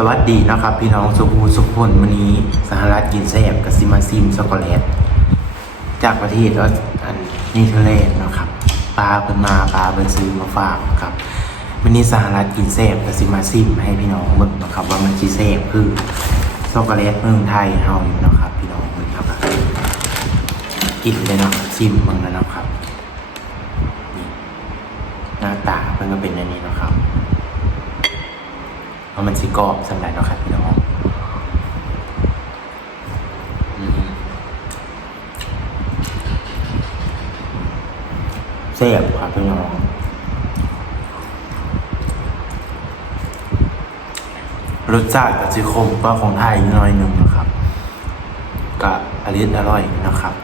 สวัสดีนะครับ พี่น้องสุภูสุพลวันนี้สหรัฐกินแซบกับซิมาซิมช็อกโกแลตจากประเทศว่าอันนิเทอร์แลนด์นะครับปลาเป็นมาปลาเป็นซื้อมาฝากครับวันนี้สหรัฐกินแซบกับซิมาซิมให้พี่น้องเบิ่งนะครับ ว่ามันชีแซบคือช็อกโกแลตเมืองไทยเฮานี่นะครับ พี่น้องเบิ่งครับกินเลยเนาะซิมเบิ่งแล้วนะครับหน้าตาเพิ่นก็เป็นอันนี้นะครับ เพรามันสิกรอบสำหรับเนาะครับพี่น้องอืมแซ่บครับพี่น้องรสชาติกับซิคมก็ของไทยนิดหน่อยหนึ่งนะครับกับอริสอร่อยนะครับ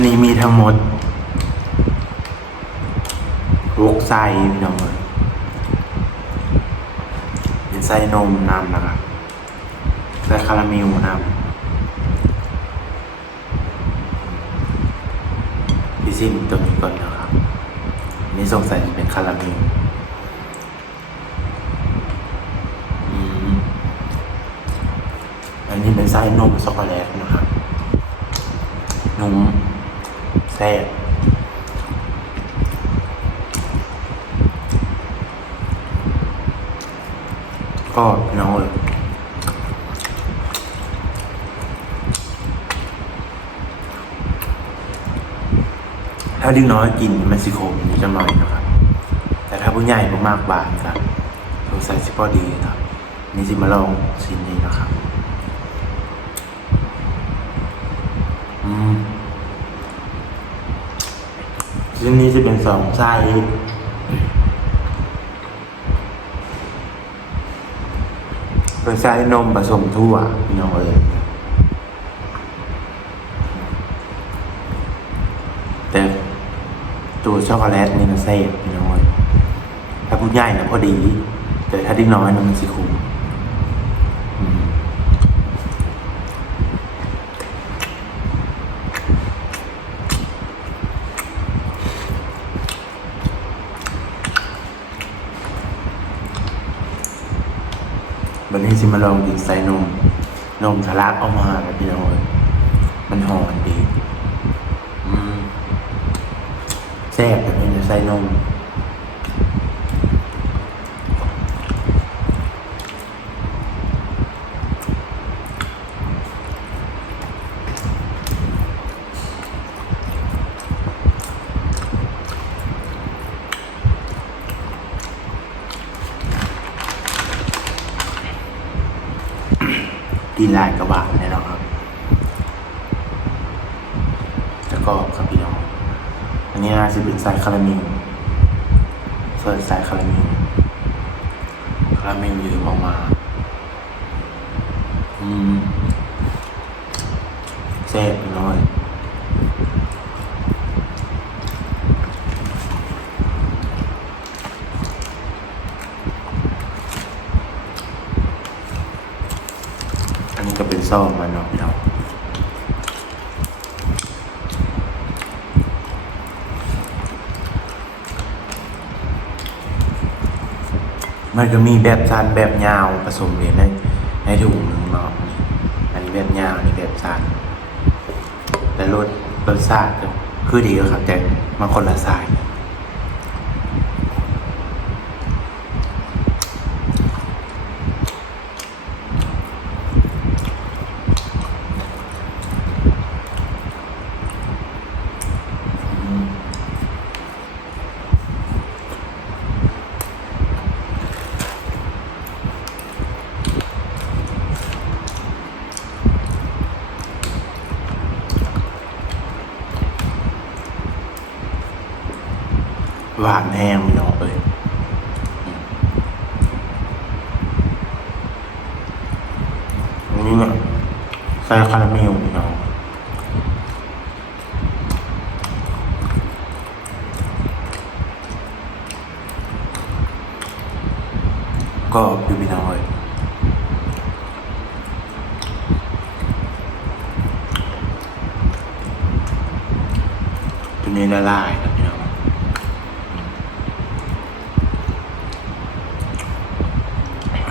วันนี้มีทั้งหมดหกไส้พี่น้องเลยเป็นไส้นมนำนะครับไส้คาราเมลนำพี่ซิมตัวนี้ก่อนนะครับนี่สงสัยจะเป็นคาราเมลอันนี้เป็นไส้นมช็อกโกแลตนะครับนุ่ม แซ่บก็น้อยถ้าดิ้งน้อยกินมันสิโคมนี้จังหน่อยนะครับ แต่ถ้าผู้ใหญ่มากบานครับสงสัยสิพอดีครับนี่สิมาลองชิ้นนี้นะครับ อืม ชิ้นนี้จะเป็นสองไส้เป็นไส้นมผสมทั่วพี่น้องเอ๋ยแต่ตัวช็อกโกแลตนี่มันเซ่พี่น้องเอ๋ยถ้าผู้ใหญ่นะพอดี แต่ถ้าดิ้งน้อยนะมันสิคุ้ม วันนี้สิมาลองกินไส้นม นมทะลักออกมาแบบพี่น้องเอ้ยมันหอมดีแซ่บแบบเป็นไส้นม ที่ลายกระบะแน่นอนครับ แล้วก็ครับพี่น้อง อันนี้น่าจะเป็นสายคาราเมลส่วนสายคาราเมลคาราเมลยืมออกมา อืมแซ่บพี่น้อง อันนี้ ก็เป็นซ่อมมันเนาะพี่น้องมันก็มีแบบสั้นแบบยาวผสมอยู่ในในถุงหนึ่งเนาะอันนี้แบบยาวอันนี้แบบสั้นแต่รสรสชาติก็คือดีครับแต่มันคนละสาย หวานแห้งพี่น้องเอ้ยอันนี้เนี่ยใส่คาราเมลพี่น้องก็อยู่พี่น้องเลยตัวนี้ละลายนะ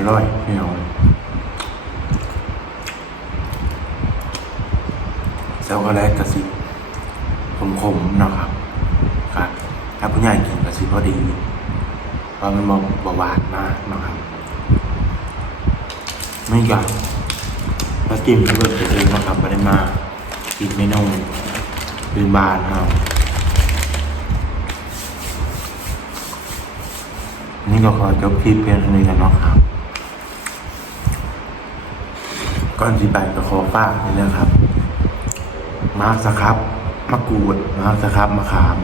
อร่อยพี่น้องช็อกโกแลตกระสิบขมๆนะครับ ครับ ถ้าผู้ใหญ่กินกระสิบพอดีเพราะมันบอกบหวานมากนะครับ ไม่อยากมากินเบิร์ดเองนะครับไม่ได้มากินเมนูเป็นบานเอานี่ก็ขอจบคลิปเพียงเท่านี้กันนะครับ ก่อนที่ไปก็ขอฝากนี่นะครับ มาสครับมะกรูดมาสครับมะขาม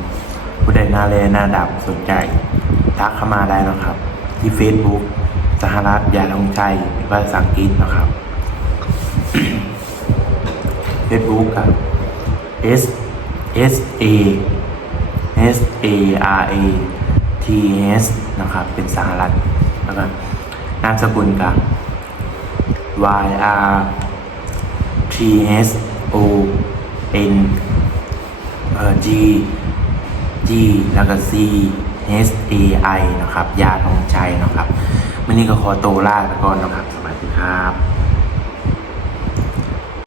ผู้ใดนาแลนาดับสนใจทักเข้ามาได้นะครับ ที่ Facebook สหรัฐยาลงชัยเป็นภาษาอังกฤษนะครับ Facebook ครับ S S A S A R A T S นะครับ เป็นสหรัฐแล้วก็นามสกุลกับ Y R T S O N เอ่อ G G แล้วก็ C S A I นะครับ ยาทองใจนะครับวันนี้ก็ขอโตวลาไปก่อนนะครับ สวัสดีครับ